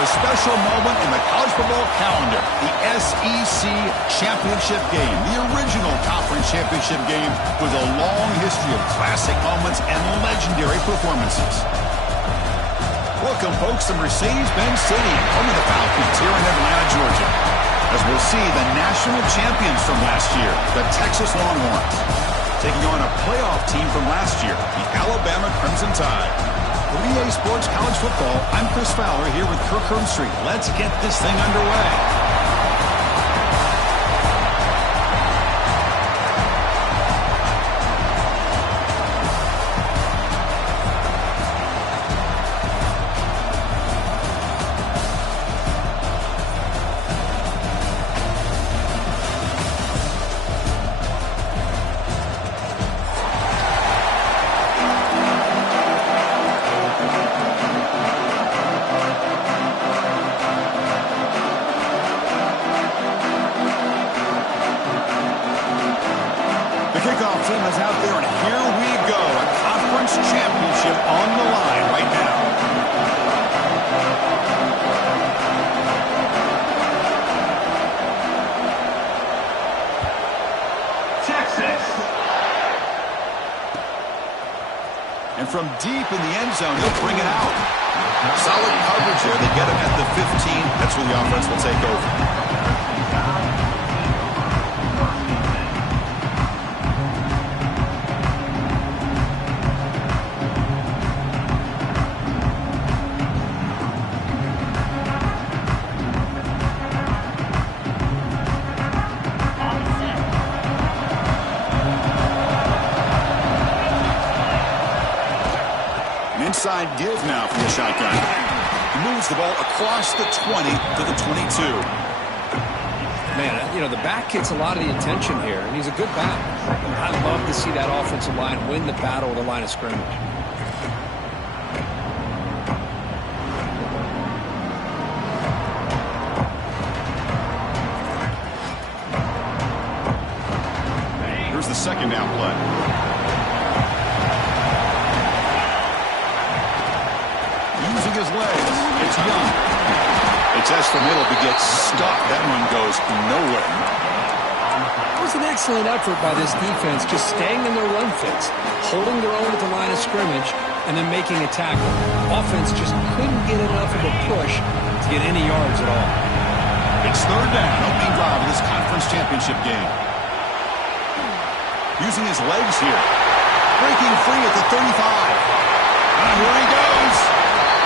a special moment in the college football calendar, the SEC Championship game, the original conference championship game with a long history of classic moments and legendary performances. Welcome, folks, to Mercedes-Benz Stadium, home of the Falcons here in Atlanta, Georgia, as we'll see the national champions from last year, the Texas Longhorns, taking on a playoff team from last year, the Alabama Crimson Tide. For EA Sports College Football, I'm Chris Fowler here with Kirk Herbstreit. Let's get this thing underway. Kickoff team is out there, and here we go. A conference championship on the line right now. Texas. And from deep in the end zone, he'll bring it out. Solid coverage there. They get him at the 15. That's where the offense will take over. Inside give now from the shotgun. He moves the ball across the 20 to the 22. Man, you know, the back gets a lot of the attention here, and he's a good back. I love to see that offensive line win the battle at the line of scrimmage. Here's the second down play. Using his legs, it's Young. It's the middle to get stuck. That one goes nowhere. It was an excellent effort by this defense, just staying in their run fits, holding their own at the line of scrimmage, and then making a tackle. Offense just couldn't get enough of a push to get any yards at all. It's third down, opening drive of this conference championship game. Using his legs here. Breaking free at the 35. And here he goes.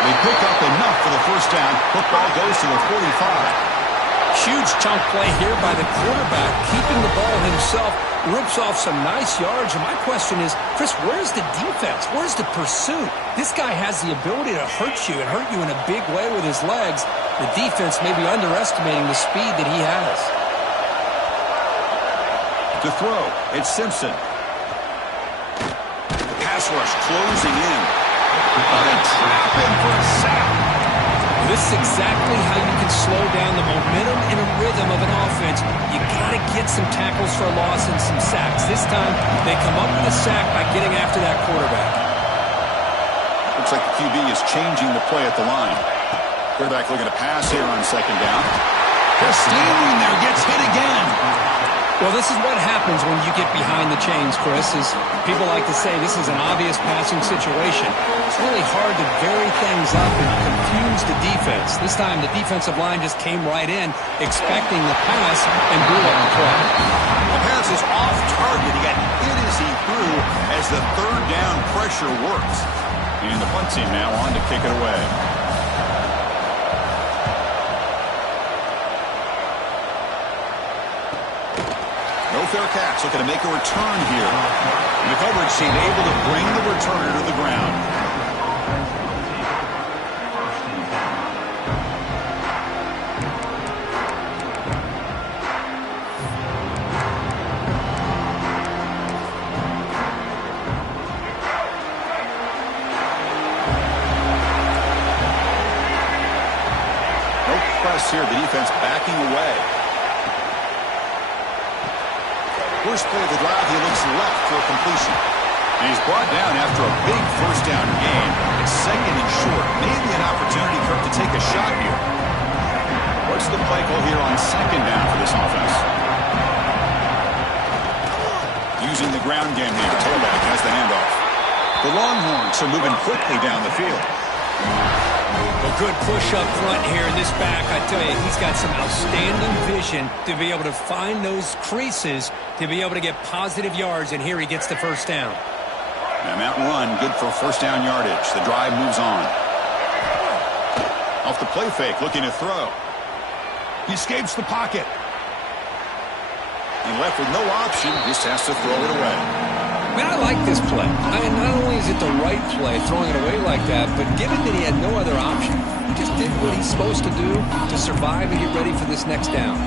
They pick up enough for the first down. Football goes to the 45. Huge chunk play here by the quarterback, keeping the ball himself, rips off some nice yards. And my question is, Chris, where's the defense? Where's the pursuit? This guy has the ability to hurt you and hurt you in a big way with his legs. The defense may be underestimating the speed that he has. To throw, it's Simpson. The pass rush closing in. But a trap in for a sack. This is exactly how you can slow down the momentum and a rhythm of an offense. You got to get some tackles for a loss and some sacks. This time, they come up with a sack by getting after that quarterback. Looks like the QB is changing the play at the line. Quarterback looking to pass here on second down. Just standing there, gets hit again. Well, this is what happens when you get behind the chains, Chris. Is people like to say this is an obvious passing situation. It's really hard to vary things up and confuse the defense. This time, the defensive line just came right in, expecting the pass, and blew up the play. The pass is off target. He got hit as he threw as the third down pressure works. And the punt team now on to kick it away. No fair catch, looking to make a return here. And the coverage team able to bring the returner to the ground. No press here, the defense backing away. First play of the drive, he looks left for a completion. And he's brought down after a big first down gain. It's second and short. Maybe an opportunity for him to take a shot here. What's the play call here on second down for this offense? Using the ground game here. Tailback has the handoff. The Longhorns are moving quickly down the field. A good push up front here in this back. I tell you, he's got some outstanding vision to be able to find those creases, to be able to get positive yards, and here he gets the first down. And that run, good for first down yardage. The drive moves on. Off the play fake, looking to throw. He escapes the pocket. And left with no option, just has to throw it away. Man, I like this play. Not only is it the right play, throwing it away like that, but given that he had no other option, he just did what he's supposed to do to survive and get ready for this next down.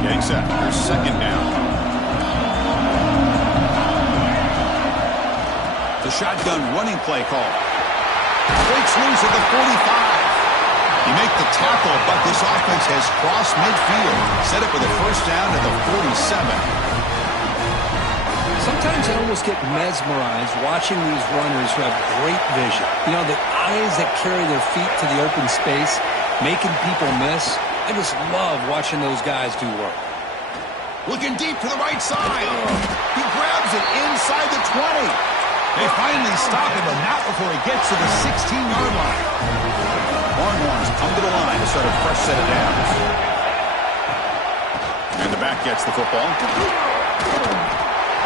Getting set. Here's second down. The shotgun running play call. Breaks loose at the 45. You make the tackle, but this offense has crossed midfield. Set up with a first down at the 47. Sometimes I almost get mesmerized watching these runners who have great vision. You know, the eyes that carry their feet to the open space, making people miss. I just love watching those guys do work. Looking deep to the right side. He grabs it inside the 20. They finally stop him, but not before he gets to the 16-yard line. Longhorns come to the line to start a fresh set of downs. And the back gets the football.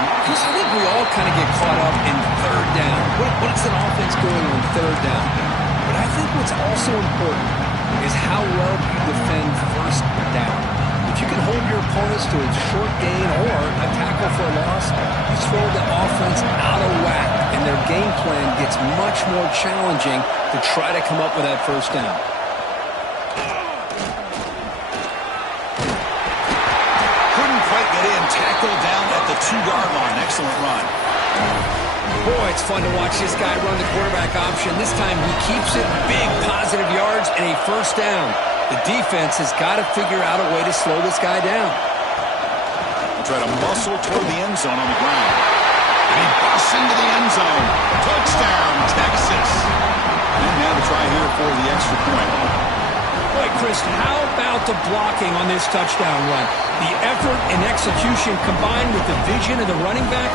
Because I think we all kind of get caught up in third down. What is an offense doing on third down? But I think what's also important is how well you defend first down. If you can hold your opponents to a short gain or a tackle for a loss, you throw the offense out of whack, and their game plan gets much more challenging to try to come up with that first down. Couldn't quite get in. Tackled down at the 2-yard line. Excellent run. Boy, it's fun to watch this guy run the quarterback option. This time he keeps it, big positive yards, and a first down. The defense has got to figure out a way to slow this guy down. Try to muscle toward the end zone on the ground. And he busts into the end zone. Touchdown, Texas. And now to try here for the extra point. Boy, Chris, how about the blocking on this touchdown run? The effort and execution combined with the vision of the running back,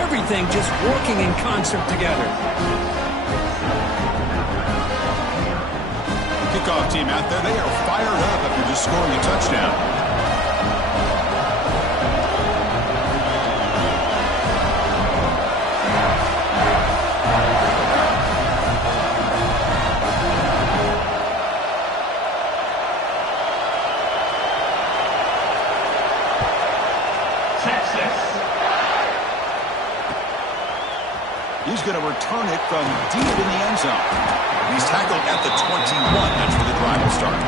everything just working in concert together. Kickoff team out there, they are fired up after just scoring a touchdown. He's going to return it from deep in the end zone. He's tackled at the 21. That's where the drive will start.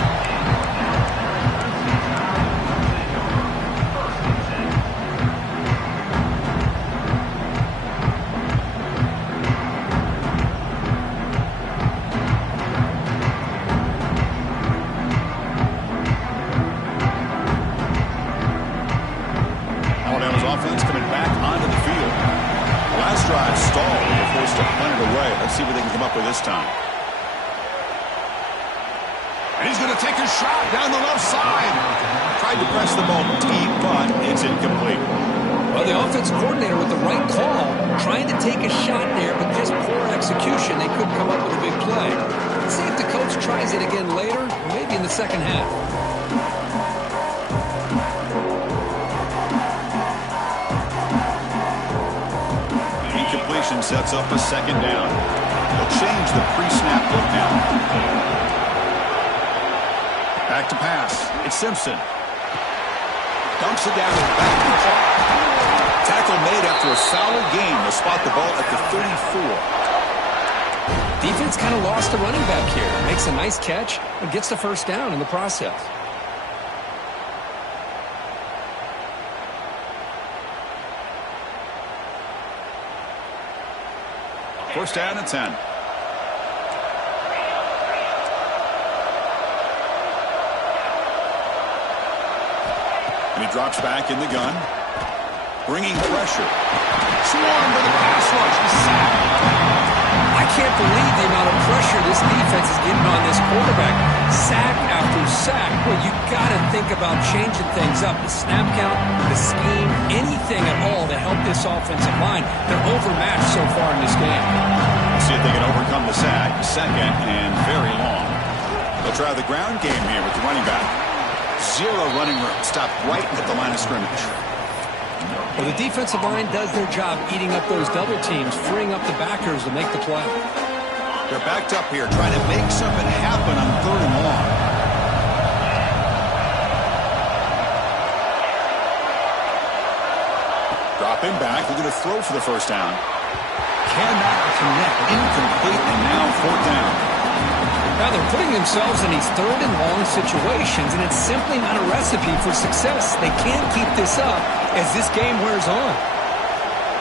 Alabama's offense coming back onto the field. Last drive stalled. They're forced to punt it away. Let's see what they can come up with this time. And he's going to take a shot down the left side. Tried to press the ball deep, but it's incomplete. Well, the offense coordinator with the right call, trying to take a shot there, but just poor execution. They couldn't come up with a big play. Let's see if the coach tries it again later, or maybe in the second half. Incompletion sets up a second down. They'll change the pre-snap look now. Back to pass. It's Simpson. Dumps it down and back to the clock. Tackle made after a solid gain to spot the ball at the 34. Defense kind of lost the running back here. Makes a nice catch and gets the first down in the process. First down and 10. And he drops back in the gun. Bringing pressure. Swarmed by the pass rush. The sack. I can't believe the amount of pressure this defense is getting on this quarterback. Sack after sack. Well, you got to think about changing things up. The snap count, the scheme, anything at all to help this offensive line. They're overmatched so far in this game. See if they can overcome the sack. Second and very long. They'll try the ground game here with the running back. Zero running room. Stopped right at the line of scrimmage. Well, the defensive line does their job eating up those double teams, freeing up the backers to make the play. They're backed up here, trying to make something happen on 3rd and long. Dropping back, they're going to throw for the first down. Cannot connect, incomplete, and now 4th down. Now they're putting themselves in these 3rd and long situations, and it's simply not a recipe for success. They can't keep this up as this game wears on.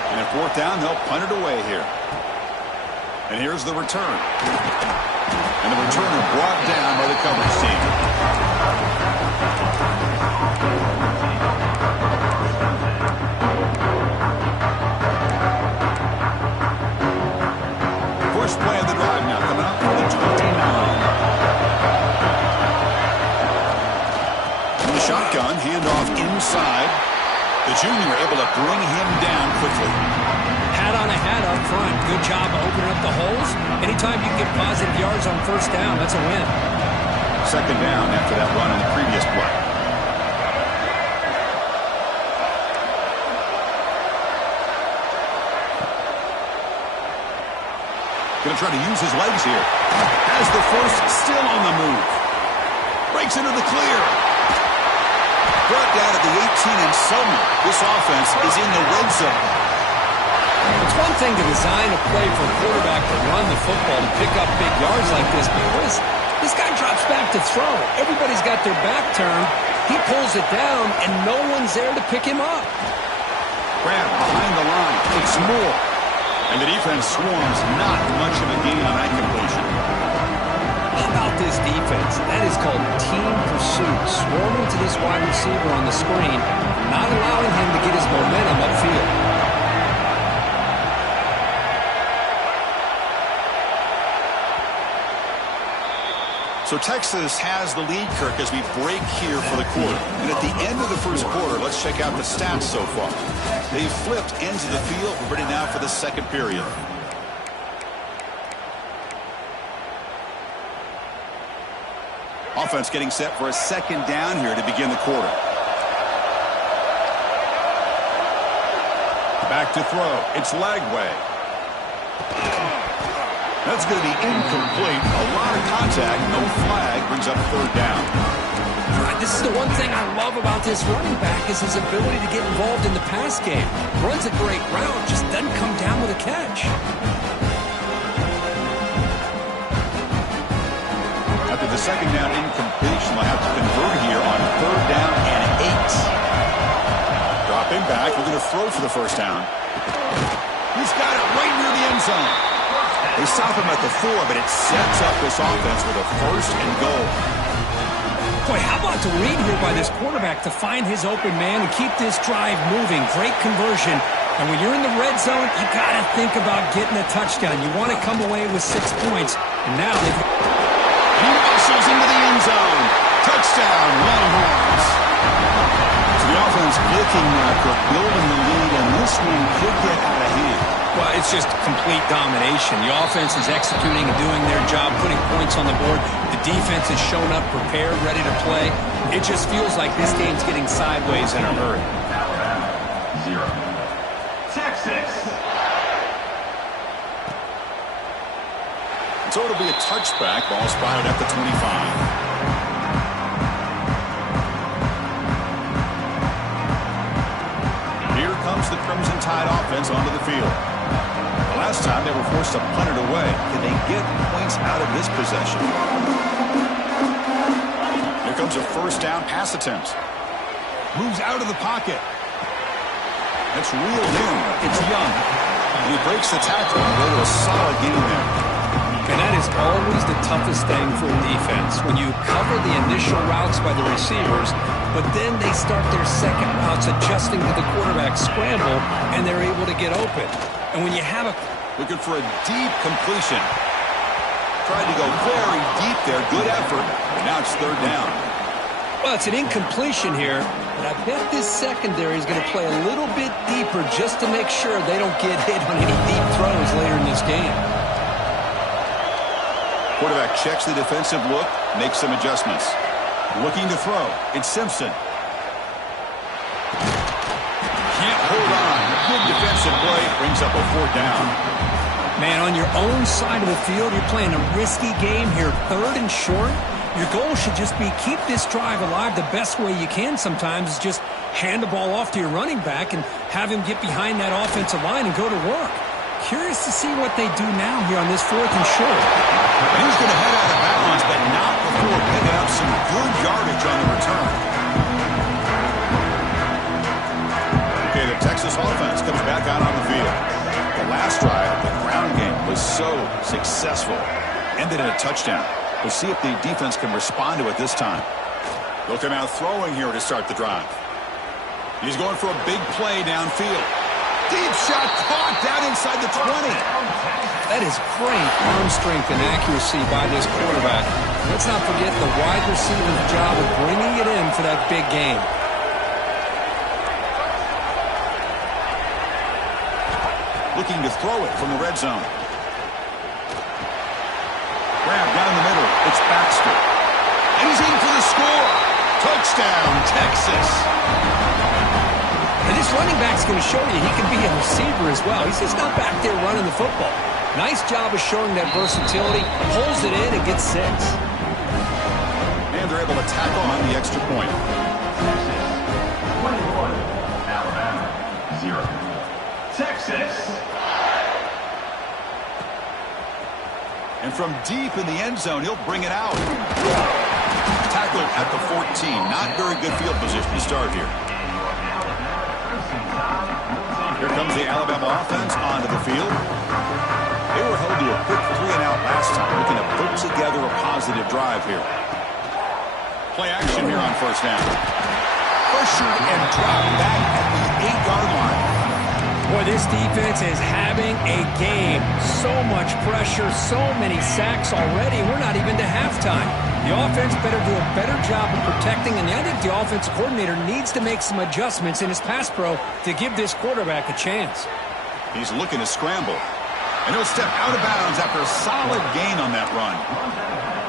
And at 4th down, they'll punt it away here. And here's the return. And the returner brought down by the coverage team. First play of the drive now, coming up for the 29. In the shotgun, handoff inside. The junior able to bring him down quickly. Hat on a hat up front. Good job of opening up the holes. Anytime you get positive yards on 1st down, that's a win. 2nd down after that run in the previous play. Going to try to use his legs here. Has the first, still on the move. Breaks into the clear. Brought down at the 18, and suddenly this offense is in the red zone. It's one thing to design a play for a quarterback to run the football to pick up big yards like this, but this guy drops back to throw. Everybody's got their back turned. He pulls it down, and no one's there to pick him up. Grab behind the line. It's more. And the defense swarms. Not much of a gain on that completion. How about this defense? That is called team pursuit. Swarming to this wide receiver on the screen, not allowing him to get his momentum upfield. So Texas has the lead, Kirk, as we break here for the quarter. And at the end of the first quarter, let's check out the stats so far. They've flipped ends of the field. We're ready now for the second period. Offense getting set for a 2nd down here to begin the quarter. Back to throw. It's Lagway. That's going to be incomplete. A lot of contact. No flag. Brings up 3rd down. This is the one thing I love about this running back is his ability to get involved in the pass game. Runs a great route, just doesn't come down with a catch. After the 2nd down incompletion, they'll have to convert here on 3rd down and 8. Dropping back. We're going to throw for the first down. He's got it right near the end zone. They stop him at the 4, but it sets up this offense with a 1st and goal. Boy, how about the read here by this quarterback to find his open man and keep this drive moving. Great conversion. And when you're in the red zone, you got to think about getting a touchdown. You want to come away with 6 points. And now they've... He muscles into the end zone. Touchdown, Longhorns. So the offense looking for building the lead, and this one could get out of hand. Well, it's just complete domination. The offense is executing and doing their job, putting points on the board. The defense has shown up, prepared, ready to play. It just feels like this game's getting sideways in a hurry. 0. Texas. So it'll be a touchback. Ball spotted at the 25. Here comes the Crimson Tide offense onto the field. Last time they were forced to punt it away. Can they get points out of this possession? Here comes a 1st down pass attempt. Moves out of the pocket. It's reeled in. It's Young. And he breaks the tackle and go to a solid game there. And that is always the toughest thing for a defense, when you cover the initial routes by the receivers, but then they start their second routes adjusting to the quarterback scramble, and they're able to get open. And when you have a... Looking for a deep completion. Tried to go very deep there. Good effort. And now it's third down. Well, it's an incompletion here, but I bet this secondary is going to play a little bit deeper just to make sure they don't get hit on any deep throws later in this game. Quarterback checks the defensive look, makes some adjustments. Looking to throw. It's Simpson. Can't hold on. Good defensive play. Brings up a fourth down. Man, on your own side of the field, you're playing a risky game here. Third and short. Your goal should just be keep this drive alive the best way you can sometimes is just hand the ball off to your running back and have him get behind that offensive line and go to work. Curious to see what they do now here on this fourth and short. He's going to head out of bounds, but not before picking up some good yardage on the return. Okay, the Texas offense comes back out on the field. The last drive, the ground game, was so successful. Ended in a touchdown. We'll see if the defense can respond to it this time. They'll come out throwing here to start the drive. He's going for a big play downfield. Deep shot caught down inside the 20. That is great arm strength and accuracy by this quarterback. Let's not forget the wide receiver's job of bringing it in for that big game. Looking to throw it from the red zone. Grab down the middle. It's Baxter. And he's in for the score. Touchdown, Texas. And this running back's going to show you he can be a receiver as well. He's just not back there running the football. Nice job of showing that versatility. Pulls it in and gets 6. And they're able to tack on the extra point. Texas 21, Alabama 0. Texas. And from deep in the end zone, he'll bring it out. Tackled at the 14. Not very good field position to start here. Here comes the Alabama offense onto the field. They were held to a quick 3-and-out last time, looking to put together a positive drive here. Play action here on first down. Pressured and dropped back at the 8-yard line. Boy, this defense is having a game. So much pressure, so many sacks already. We're not even to halftime. The offense better do a better job of protecting, and I think the offensive coordinator needs to make some adjustments in his pass pro to give this quarterback a chance. He's looking to scramble. And he'll step out of bounds after a solid gain on that run.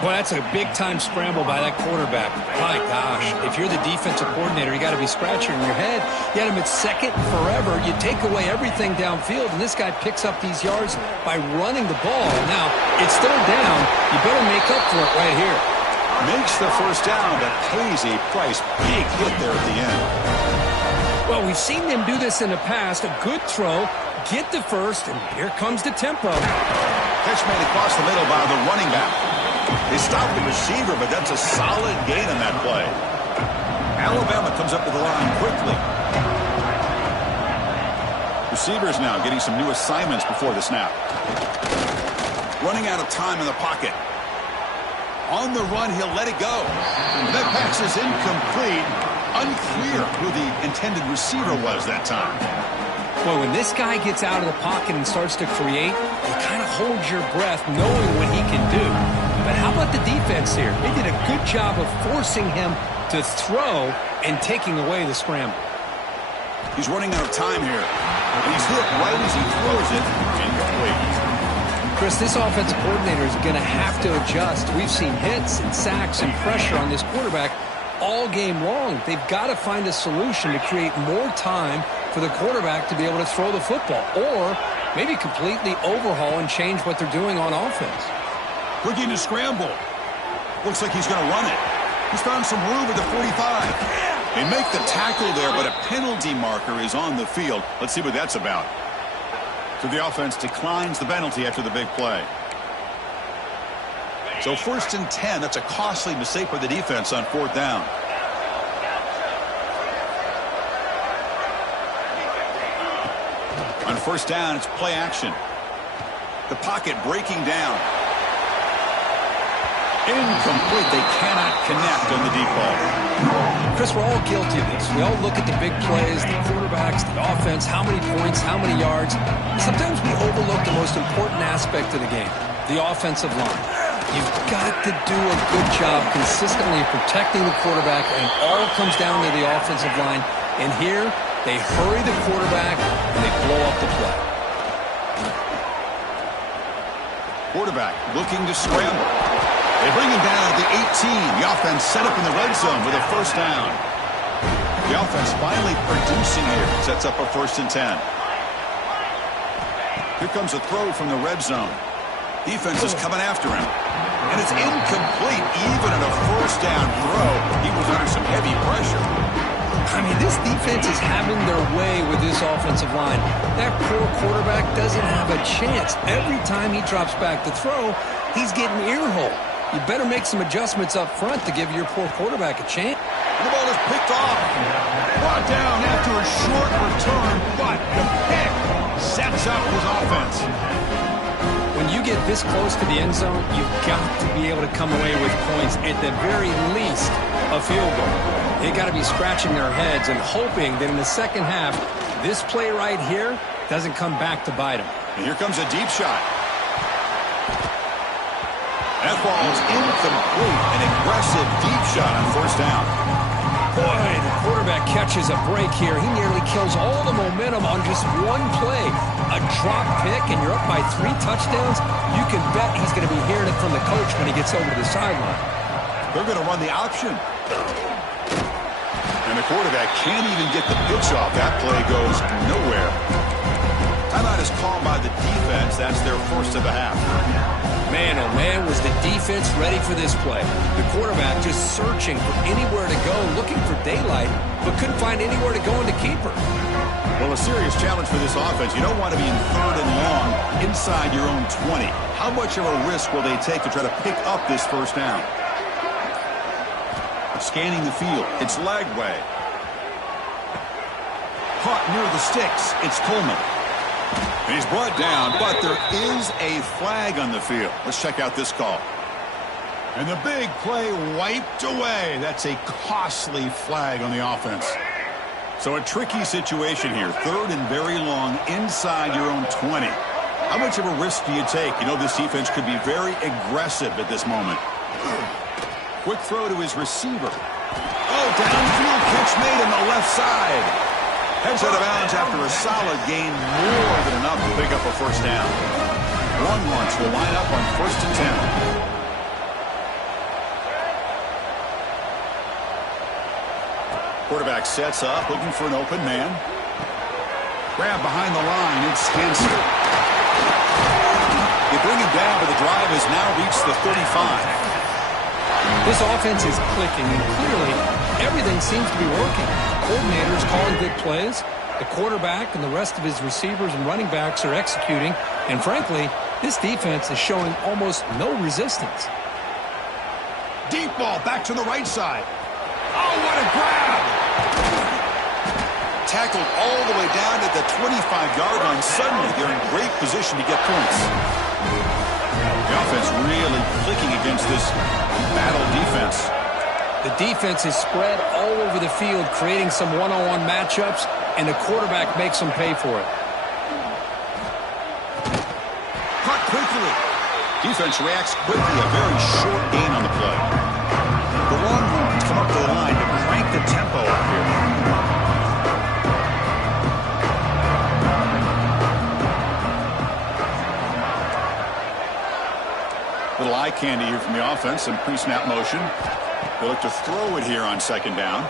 Boy, that's a big-time scramble by that quarterback. My gosh, if you're the defensive coordinator, you got to be scratching your head. You had him at second forever. You take away everything downfield, and this guy picks up these yards by running the ball. Now, it's still down. You better make up for it right here. Makes the first down, but pays a price. Big hit there at the end. Well, we've seen them do this in the past. A good throw, get the first, and here comes the tempo. Catch made across the middle by the running back. They stopped the receiver, but that's a solid gain on that play. Alabama comes up to the line quickly. Receivers now getting some new assignments before the snap. Running out of time in the pocket. On the run, he'll let it go. That pass is incomplete. Unclear who the intended receiver was that time. Boy, when this guy gets out of the pocket and starts to create, you kind of hold your breath knowing what he can do. But how about the defense here? They did a good job of forcing him to throw and taking away the scramble. He's running out of time here. And he's hit right as he throws it. Incomplete. Chris, this offensive coordinator is going to have to adjust. We've seen hits and sacks and pressure on this quarterback all game long. They've got to find a solution to create more time for the quarterback to be able to throw the football, or maybe completely overhaul and change what they're doing on offense. Looking to scramble. Looks like he's going to run it. He's found some room at the 45. They make the tackle there, but a penalty marker is on the field. Let's see what that's about. So the offense declines the penalty after the big play. So 1st and 10, that's a costly mistake for the defense on 4th down. On 1st down, it's play action. The pocket breaking down. Incomplete. They cannot connect on the deep ball. Chris, we're all guilty of this. We all look at the big plays, the quarterbacks, the offense, how many points, how many yards. Sometimes we overlook the most important aspect of the game, the offensive line. You've got to do a good job consistently protecting the quarterback, and it all comes down to the offensive line. And here, they hurry the quarterback, and they blow up the play. Quarterback looking to scramble. They bring him down at the 18. The offense set up in the red zone with a first down. The offense finally producing here. Sets up a 1st and 10. Here comes a throw from the red zone. Defense is coming after him. And it's incomplete. Even at a first down throw, he was under some heavy pressure. I mean, this defense is having their way with this offensive line. That poor quarterback doesn't have a chance. Every time he drops back to throw, he's getting earhole. You better make some adjustments up front to give your poor quarterback a chance. The ball is picked off. Brought down after a short return, but the pick sets up his offense. When you get this close to the end zone, you've got to be able to come away with points, at the very least, a field goal. They got to be scratching their heads and hoping that in the second half, this play right here doesn't come back to bite them. And here comes a deep shot. That ball is incomplete. An aggressive deep shot on first down. Boy, the quarterback catches a break here. He nearly kills all the momentum on just one play. A drop pick, and you're up by 3 touchdowns. You can bet he's going to be hearing it from the coach when he gets over to the sideline. They're going to run the option. And the quarterback can't even get the pitch off. That play goes nowhere. Timeout is called by the defense. That's their first of the half. Man, oh man, was the defense ready for this play. The quarterback just searching for anywhere to go, looking for daylight, but couldn't find anywhere to go in the keeper. Well, a serious challenge for this offense. You don't want to be in 3rd and long inside your own 20. How much of a risk will they take to try to pick up this first down? Scanning the field. It's Lagway. Caught near the sticks. It's Coleman. He's brought down, but there is a flag on the field. Let's check out this call. And the big play wiped away. That's a costly flag on the offense. So a tricky situation here. 3rd and very long inside your own 20. How much of a risk do you take? You know, this defense could be very aggressive at this moment. Quick throw to his receiver. Oh, downfield catch made on the left side. Heads out of bounds after a solid gain, more than enough to pick up a first down. 1-1 will line up on 1st and 10. Quarterback sets up, looking for an open man. Grab behind the line, it's Spencer. They bring him down, but the drive has now reached the 35. This offense is clicking, and clearly everything seems to be working. The coordinator's calling good plays. The quarterback and the rest of his receivers and running backs are executing. And frankly, this defense is showing almost no resistance. Deep ball back to the right side. Oh, what a grab! Tackled all the way down at the 25-yard line. Suddenly, they're in great position to get points. The offense really clicking against this battle defense. The defense is spread all over the field, creating some one-on-one matchups, and the quarterback makes them pay for it. Caught quickly. Defense reacts quickly. A very short gain on the play. The Longhorns come up to the line to crank the tempo up here. Little eye candy here from the offense. Some pre-snap motion. They look to throw it here on 2nd down.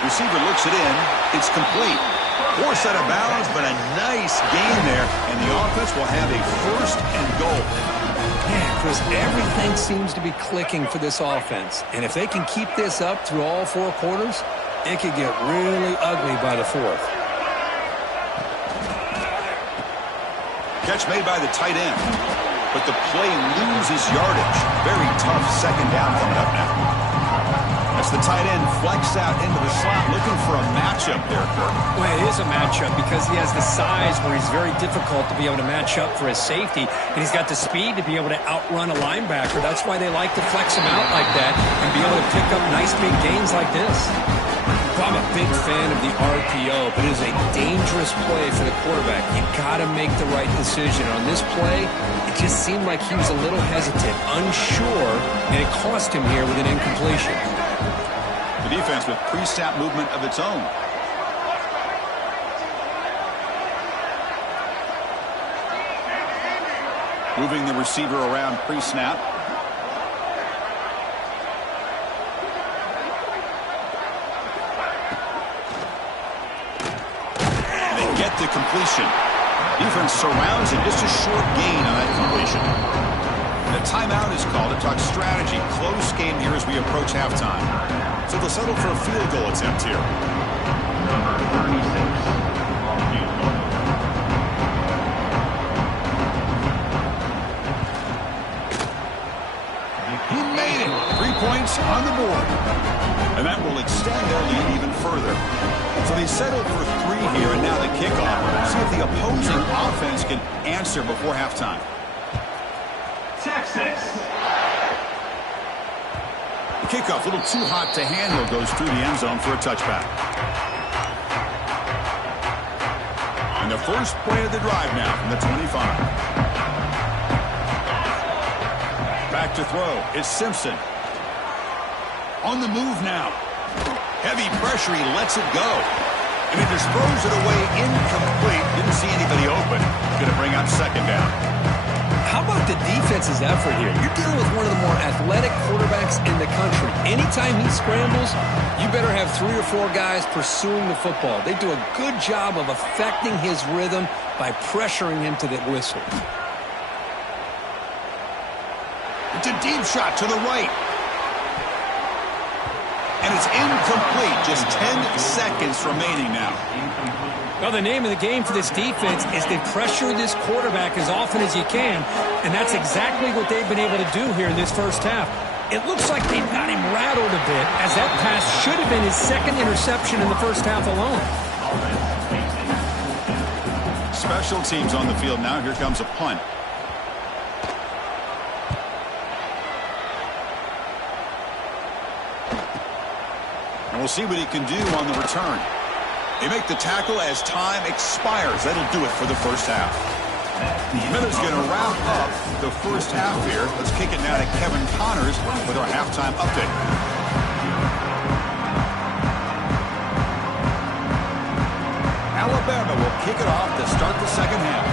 Receiver looks it in. It's complete. Force out of bounds, but a nice gain there. And the offense will have a 1st and goal. Man, Chris, everything seems to be clicking for this offense. And if they can keep this up through all 4 quarters, it could get really ugly by the 4th. Catch made by the tight end. But the play loses yardage. Very tough 2nd down coming up now. As the tight end flex out into the slot, looking for a matchup there, Kirk. Well, it is a matchup because he has the size where he's very difficult to be able to match up for his safety, and he's got the speed to be able to outrun a linebacker. That's why they like to flex him out like that and be able to pick up nice big gains like this. Well, I'm a big fan of the RPO, but it is a dangerous play for the quarterback. You got to make the right decision. On this play, it just seemed like he was a little hesitant, unsure, and it cost him here with an incompletion. The defense with pre-snap movement of its own. Moving the receiver around pre-snap. They get the completion. Defense surrounds him. Just a short gain on that completion. The timeout is called to talk strategy. Close game here as we approach halftime. So they'll settle for a field goal attempt here. Number 36, long field goal. He made it. 3 points on the board. And that will extend their lead even further. So they settled for 3 here, and now the kickoff. See if the opposing offense can answer before halftime. Texas. The kickoff, a little too hot to handle, goes through the end zone for a touchback. And the first play of the drive now from the 25. Back to throw. It's Simpson. On the move now. Heavy pressure. He lets it go. And he just throws it away incomplete. Didn't see anybody open. Going to bring up second down. How about the defense's effort here? You're dealing with one of the more athletic quarterbacks in the country. Anytime he scrambles, you better have 3 or 4 guys pursuing the football. They do a good job of affecting his rhythm by pressuring him to the whistle. It's a deep shot to the right. And it's incomplete. Just 10 seconds remaining now. Well, the name of the game for this defense is to pressure this quarterback as often as you can, and that's exactly what they've been able to do here in this first half. It looks like they've got him rattled a bit, as that pass should have been his second interception in the first half alone. Special teams on the field now. Here comes a punt. And we'll see what he can do on the return. They make the tackle as time expires. That'll do it for the first half. Miller's going to wrap up the first half here. Let's kick it now to Kevin Connors with our halftime update. Alabama will kick it off to start the second half.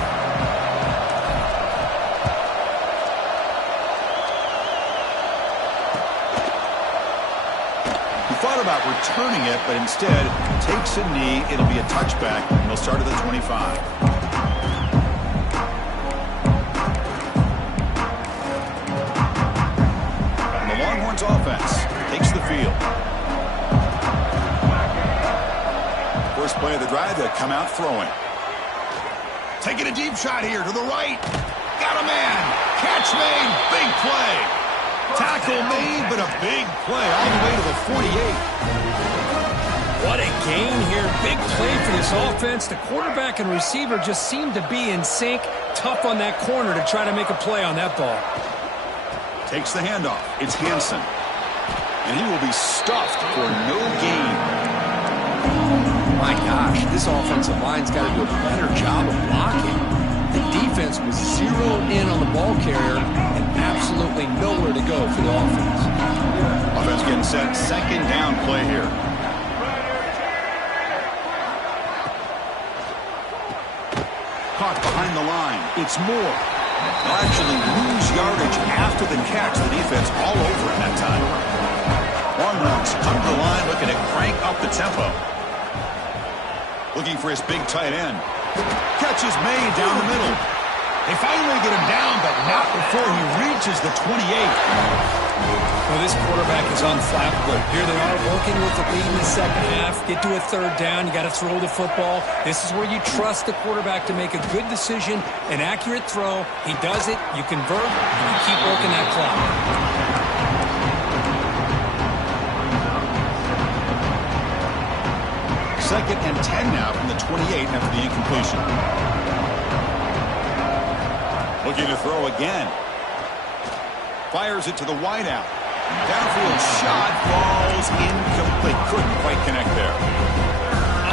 Thought about returning it, but instead takes a knee. It'll be a touchback, and they'll start at the 25. And the Longhorns offense takes the field. First play of the drive, they'll come out throwing. Taking a deep shot here to the right. Got a man. Catch made. Big play. Tackle made, but a big play all the way to the 48. What a gain here. Big play for this offense. The quarterback and receiver just seem to be in sync. Tough on that corner to try to make a play on that ball. Takes the handoff. It's Hansen. And he will be stuffed for no gain. My gosh, this offensive line's got to do a better job of blocking. The defense was zeroed in on the ball carrier and absolutely nowhere to go for the offense. Offense getting set. Second down play here. Caught behind the line. It's Moore. They'll actually lose yardage after the catch. The defense all over him that time. Longhorns come to the line looking to crank up the tempo. Looking for his big tight end. Catch is made down the middle. They finally get him down, but not before he reaches the 28. Well, this quarterback is on flat foot. Here they are working with the lead in the second half. Get to a third down. You got to throw the football. This is where you trust the quarterback to make a good decision, an accurate throw. He does it. You convert, and you keep working that clock. 2nd and 10 now from the 28 after the incompletion. Looking to throw again. Fires it to the wideout. Downfield shot falls incomplete. Couldn't quite connect there.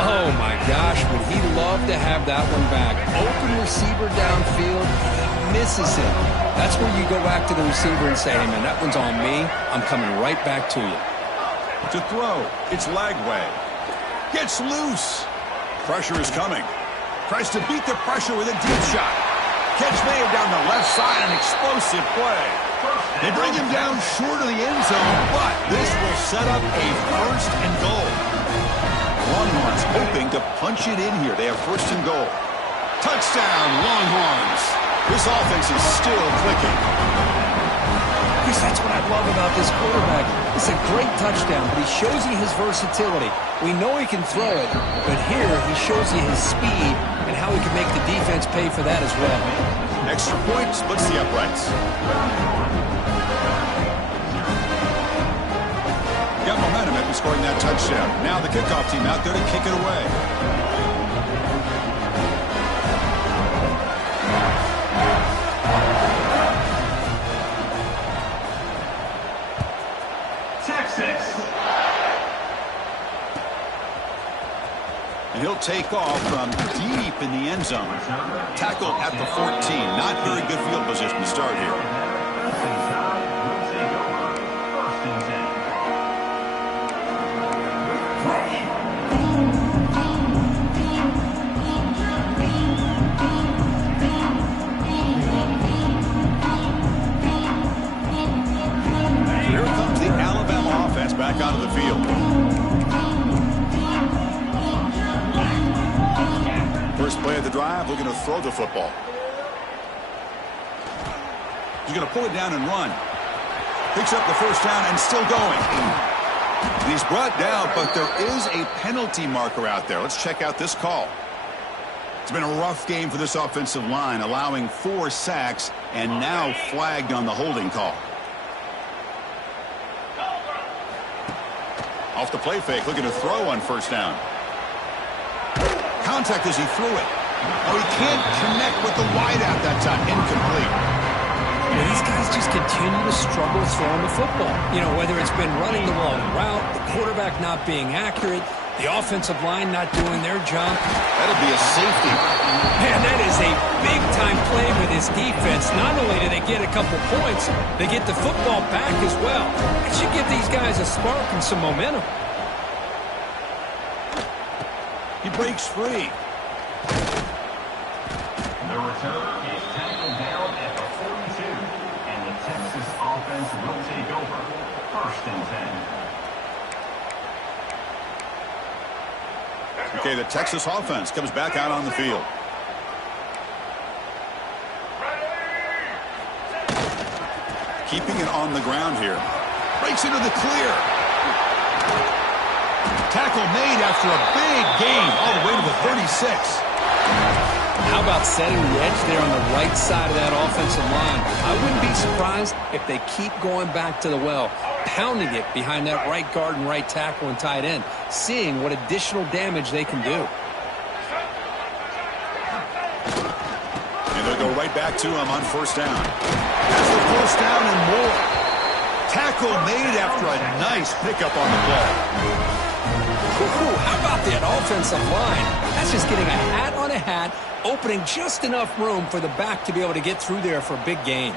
Oh, my gosh, would he love to have that one back. Open receiver downfield, he misses it. That's where you go back to the receiver and say, hey, man, that one's on me. I'm coming right back to you. To throw, it's Lagway. Gets loose. Pressure is coming. Tries to beat the pressure with a deep shot. Catch made down the left side, an explosive play. They bring him down short of the end zone, but this will set up a 1st and goal. Longhorns hoping to punch it in here. They have 1st and goal. Touchdown, Longhorns. This offense is still clicking. Chris, that's what I love about this quarterback. It's a great touchdown, but he shows you his versatility. We know he can throw it, but here he shows you his speed and how he can make the defense pay for that as well. Extra point splits the uprights. Got momentum after scoring that touchdown. Now the kickoff team out there to kick it away. And he'll take off from deep in the end zone. Tackle at the 14. Not very good field position to start here. Here comes the Alabama offense back onto the field. First play of the drive, looking to throw the football. He's going to pull it down and run. Picks up the 1st down and still going. He's brought down, but there is a penalty marker out there. Let's check out this call. It's been a rough game for this offensive line, allowing 4 sacks and now flagged on the holding call. Off the play fake, looking to throw on 1st down. Contact as he threw it. Oh, he can't connect with the wideout that time. Incomplete. Yeah, these guys just continue to struggle throwing the football. You know, whether it's been running the wrong route, the quarterback not being accurate, the offensive line not doing their job. That'll be a safety. Man, that is a big-time play for this defense. Not only do they get a couple points, they get the football back as well. That should give these guys a spark and some momentum. He breaks free. The return is tackled down at the 42, and the Texas offense will take over. 1st and 10. Okay, the Texas offense comes back out on the field. Keeping it on the ground here. Breaks into the clear. Tackle made after a big gain all the way to the 36. How about setting the edge there on the right side of that offensive line? I wouldn't be surprised if they keep going back to the well, pounding it behind that right guard and right tackle and tight end, seeing what additional damage they can do. And they'll go right back to him on 1st down. That's the 1st down and more. Tackle made after a nice pickup on the play. How about that offensive line? That's just getting a hat on a hat, opening just enough room for the back to be able to get through there for a big gain.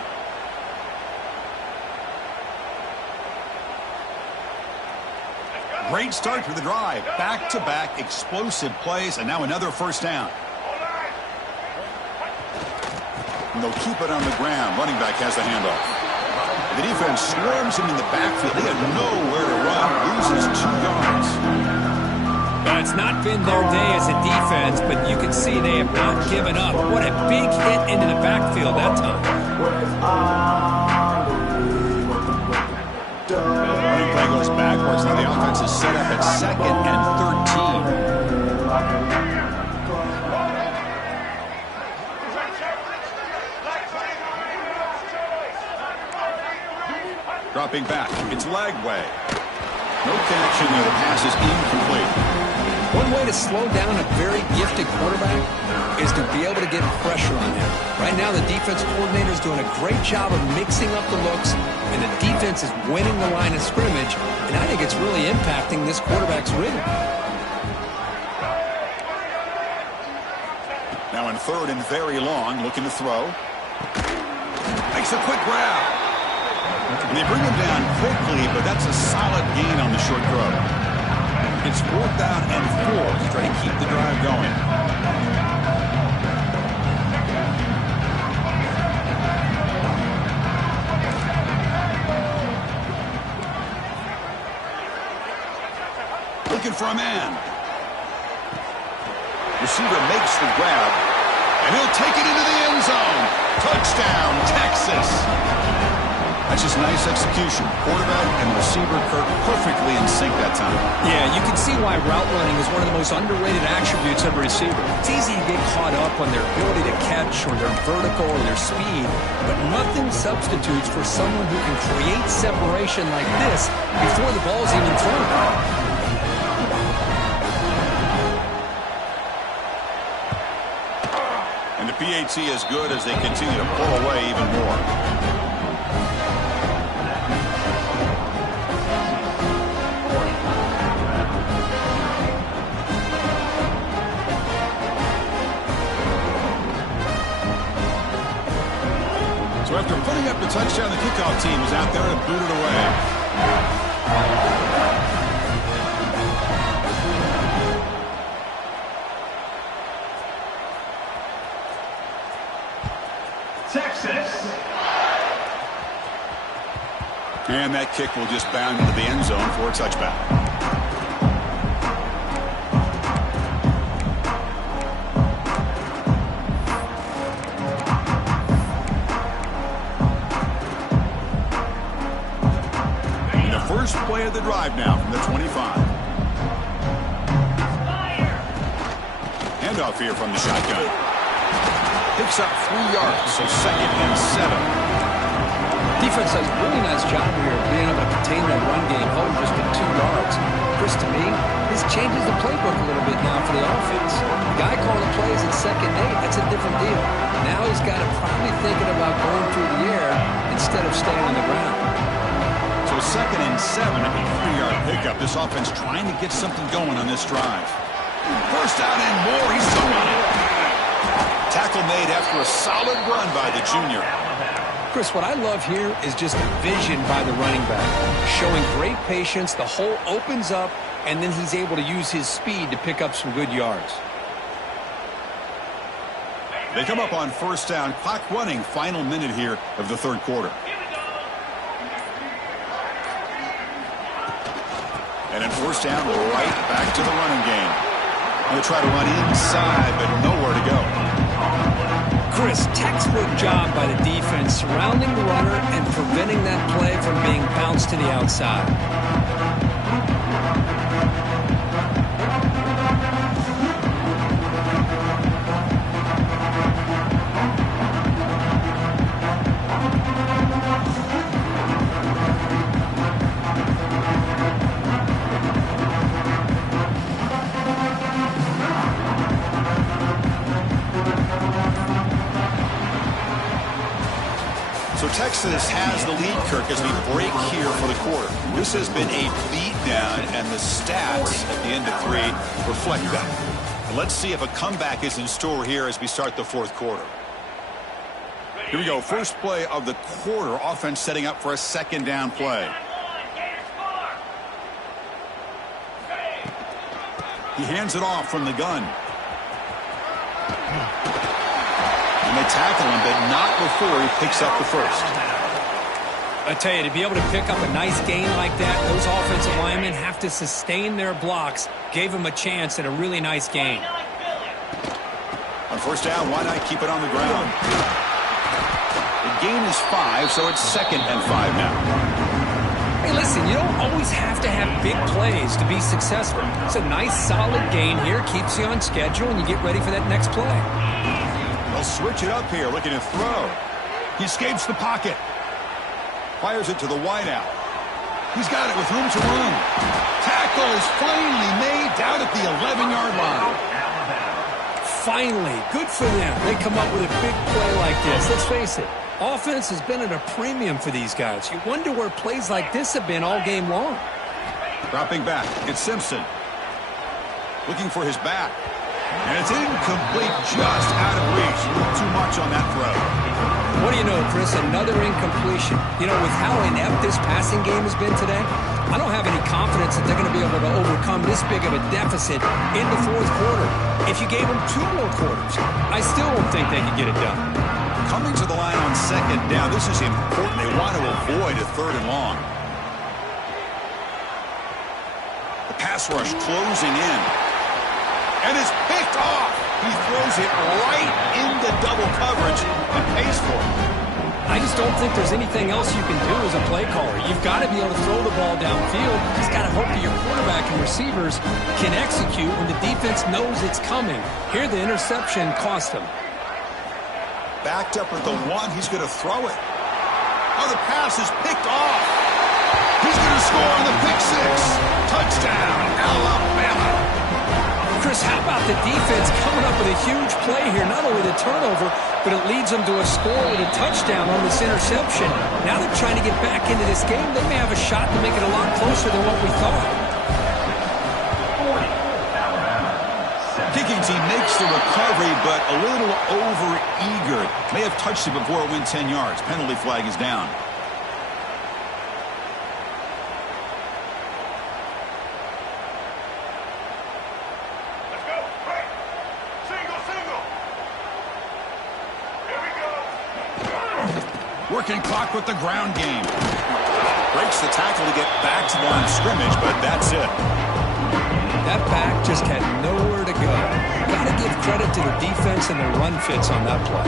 Great start to the drive. Back-to-back explosive plays, and now another 1st down. And they'll keep it on the ground. Running back has the handoff. The defense swarms him in the backfield. He had nowhere to run. Loses 2 yards. Well, it's not been their day as a defense, but you can see they have not given up. What a big hit into the backfield that time. Running play goes backwards. Now the offense is set up at 2nd and 13. Dropping back. It's Lagway. No connection there. The pass is incomplete. One way to slow down a very gifted quarterback is to be able to get pressure on him. Right now, the defense coordinator is doing a great job of mixing up the looks, and the defense is winning the line of scrimmage, and I think it's really impacting this quarterback's rhythm. Now in third and very long, looking to throw. Makes a quick grab. And they bring him down quickly, but that's a solid gain on the short throw. It's 4th down and 4 to try to keep the drive going. Looking for a man. Receiver makes the grab, and he'll take it into the end zone. Touchdown, Texas. That's just nice execution. Quarterback and receiver Kirk perfectly in sync that time. Yeah, you can see why route running is one of the most underrated attributes of a receiver. It's easy to get caught up on their ability to catch or their vertical or their speed, but nothing substitutes for someone who can create separation like this before the ball's even thrown. And the PAT is good as they continue to pull away even more. So after putting up the touchdown, the kickoff team is out there to boot it away. Texas. And that kick will just bound into the end zone for a touchback. And the first play of the drive now from the 25. Handoff here from the shotgun. Picks up 3 yards, so 2nd and 7. Defense does a really nice job here of being able to contain that run game, holding just at 2 yards. Chris, to me, this changes the playbook a little bit now for the offense. The guy calling plays at 2nd and 8, that's a different deal. Now he's got to probably thinking about going through the air instead of staying on the ground. So 2nd and 7, a 3-yard pickup. This offense trying to get something going on this drive. First down and more, he's still running. Tackle made after a solid run by the junior. Chris, what I love here is just the vision by the running back. Showing great patience, the hole opens up, and then he's able to use his speed to pick up some good yards. They come up on first down, clock running, final minute here of the third quarter. And in first down, right back to the running game. They'll try to run inside, but nowhere to go. Chris, textbook job by the defense surrounding the runner and preventing that play from being bounced to the outside. Texas has the lead, Kirk, as we break here for the quarter. This has been a beatdown, and the stats at the end of 3 reflect that. And let's see if a comeback is in store here as we start the fourth quarter. Here we go. First play of the quarter. Offense setting up for a 2nd down play. He hands it off from the gun. And they tackle him, but not before he picks up the first. I tell you, to be able to pick up a nice gain like that, those offensive linemen have to sustain their blocks. Gave him a chance at a really nice gain. On first down, why not keep it on the ground? The gain is 5, so it's 2nd and 5 now. Hey, listen, you don't always have to have big plays to be successful. It's a nice, solid gain here. Keeps you on schedule, and you get ready for that next play. They'll switch it up here, looking to throw. He escapes the pocket. Fires it to the wideout. He's got it with room to run. Tackle is finally made down at the 11-yard line. Finally, good for them. They come up with a big play like this. Let's face it, offense has been at a premium for these guys. You wonder where plays like this have been all game long. Dropping back, it's Simpson. Looking for his back. And it's incomplete, just out of reach. A little too much on that throw. What do you know, Chris? Another incompletion. You know, with how inept this passing game has been today, I don't have any confidence that they're going to be able to overcome this big of a deficit in the fourth quarter. If you gave them 2 more quarters, I still don't think they could get it done. Coming to the line on second down, this is important. They want to avoid a 3rd and long. The pass rush closing in. And it's picked off. He throws it right into double coverage and pays for it. I just don't think there's anything else you can do as a play caller. You've got to be able to throw the ball downfield. You just got to hope that your quarterback and receivers can execute when the defense knows it's coming. Here, the interception cost him. Backed up at the 1. He's going to throw it. Oh, the pass is picked off. He's going to score on the pick 6. Touchdown, Alabama. Chris, how about the defense coming up with a huge play here? Not only the turnover, but it leads them to a score with a touchdown on this interception. Now they're trying to get back into this game. They may have a shot to make it a lot closer than what we thought. Kicking team makes the recovery, but a little over-eager. May have touched it before it went 10 yards. Penalty flag is down. Working clock with the ground game. Breaks the tackle to get back to the line of scrimmage, but that's it. That back just had nowhere to go. Got to give credit to the defense and their run fits on that play.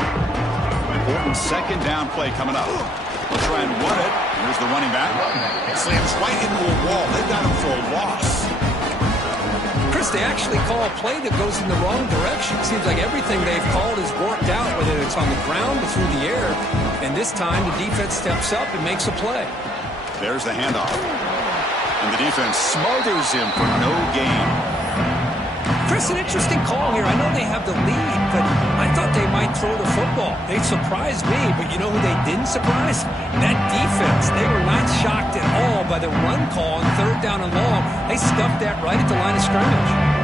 Important second down play coming up. They'll try and run it. Here's the running back. It slams right into a wall. They've got him for a loss. Chris, they actually call a play that goes in the wrong direction. Seems like everything they've called has worked out, whether it's on the ground or through the air. And this time, the defense steps up and makes a play. There's the handoff. And the defense smothers him for no gain. Chris, an interesting call here. I know they have the lead, but I thought they might throw the football. They surprised me, but you know who they didn't surprise? That defense. They were not shocked at all by the run call on 3rd down and long. They stuffed that right at the line of scrimmage.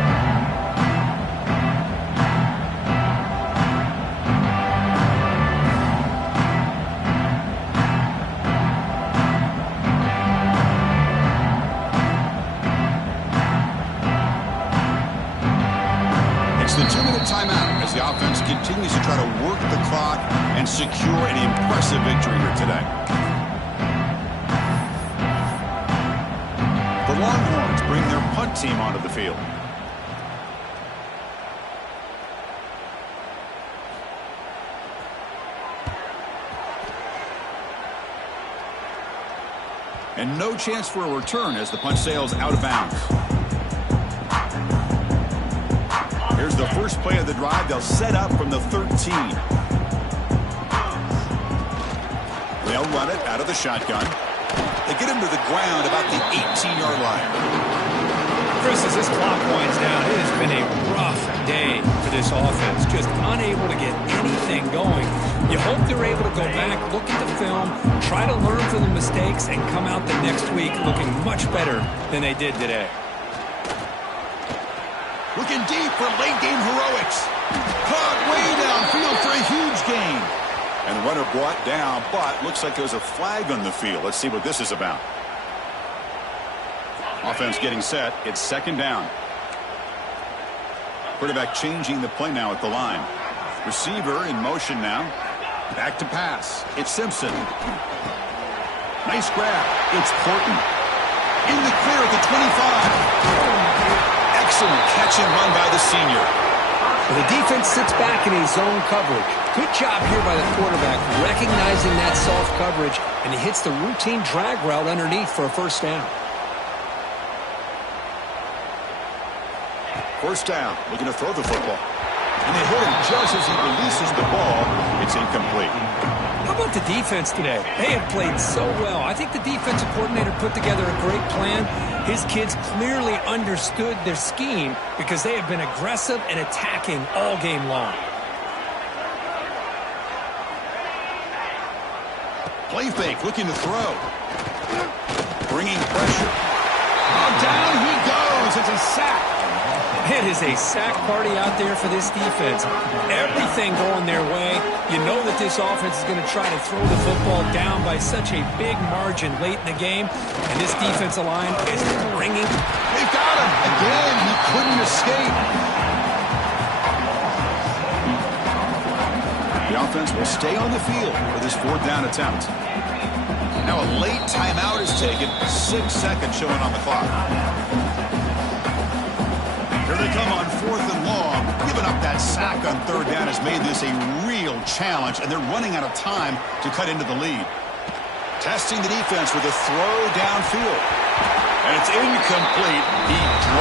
It's the 2-minute timeout as the offense continues to try to work the clock and secure an impressive victory here today. The Longhorns bring their punt team onto the field. And no chance for a return as the punt sails out of bounds. Here's the first play of the drive. They'll set up from the 13. They'll run it out of the shotgun. They get him to the ground about the 18-yard line. Chris, as this clock winds down, it has been a rough day for this offense. Just unable to get anything going. You hope they're able to go back, look at the film, try to learn from the mistakes, and come out the next week looking much better than they did today. Looking deep for late-game heroics. Caught way downfield for a huge gain. And the runner brought down, but looks like there's a flag on the field. Let's see what this is about. Offense getting set. It's 2nd down. Quarterback changing the play now at the line. Receiver in motion now. Back to pass. It's Simpson. Nice grab. It's Porton. In the clear at the 25. Excellent catch and run by the senior. Well, the defense sits back in his zone coverage. Good job here by the quarterback, recognizing that soft coverage, and he hits the routine drag route underneath for a 1st down. 1st down, looking to throw the football. And they hit him just as he releases the ball. It's incomplete. How about the defense today? They have played so well. I think the defensive coordinator put together a great plan. His kids clearly understood their scheme because they have been aggressive and attacking all game long. Play fake, looking to throw. Bringing pressure. Oh, down he goes. It's a sack. It is a sack party out there for this defense. Everything going their way. You know that this offense is going to try to throw the football down by such a big margin late in the game. And this defensive line is bringing. They've got him. Again, he couldn't escape. The offense will stay on the field for this fourth down attempt. Now a late timeout is taken. 6 seconds showing on the clock. Here they come on 4th and long. Giving up that sack on 3rd down has made this a real challenge, and they're running out of time to cut into the lead. Testing the defense with a throw downfield. And it's incomplete. He dropped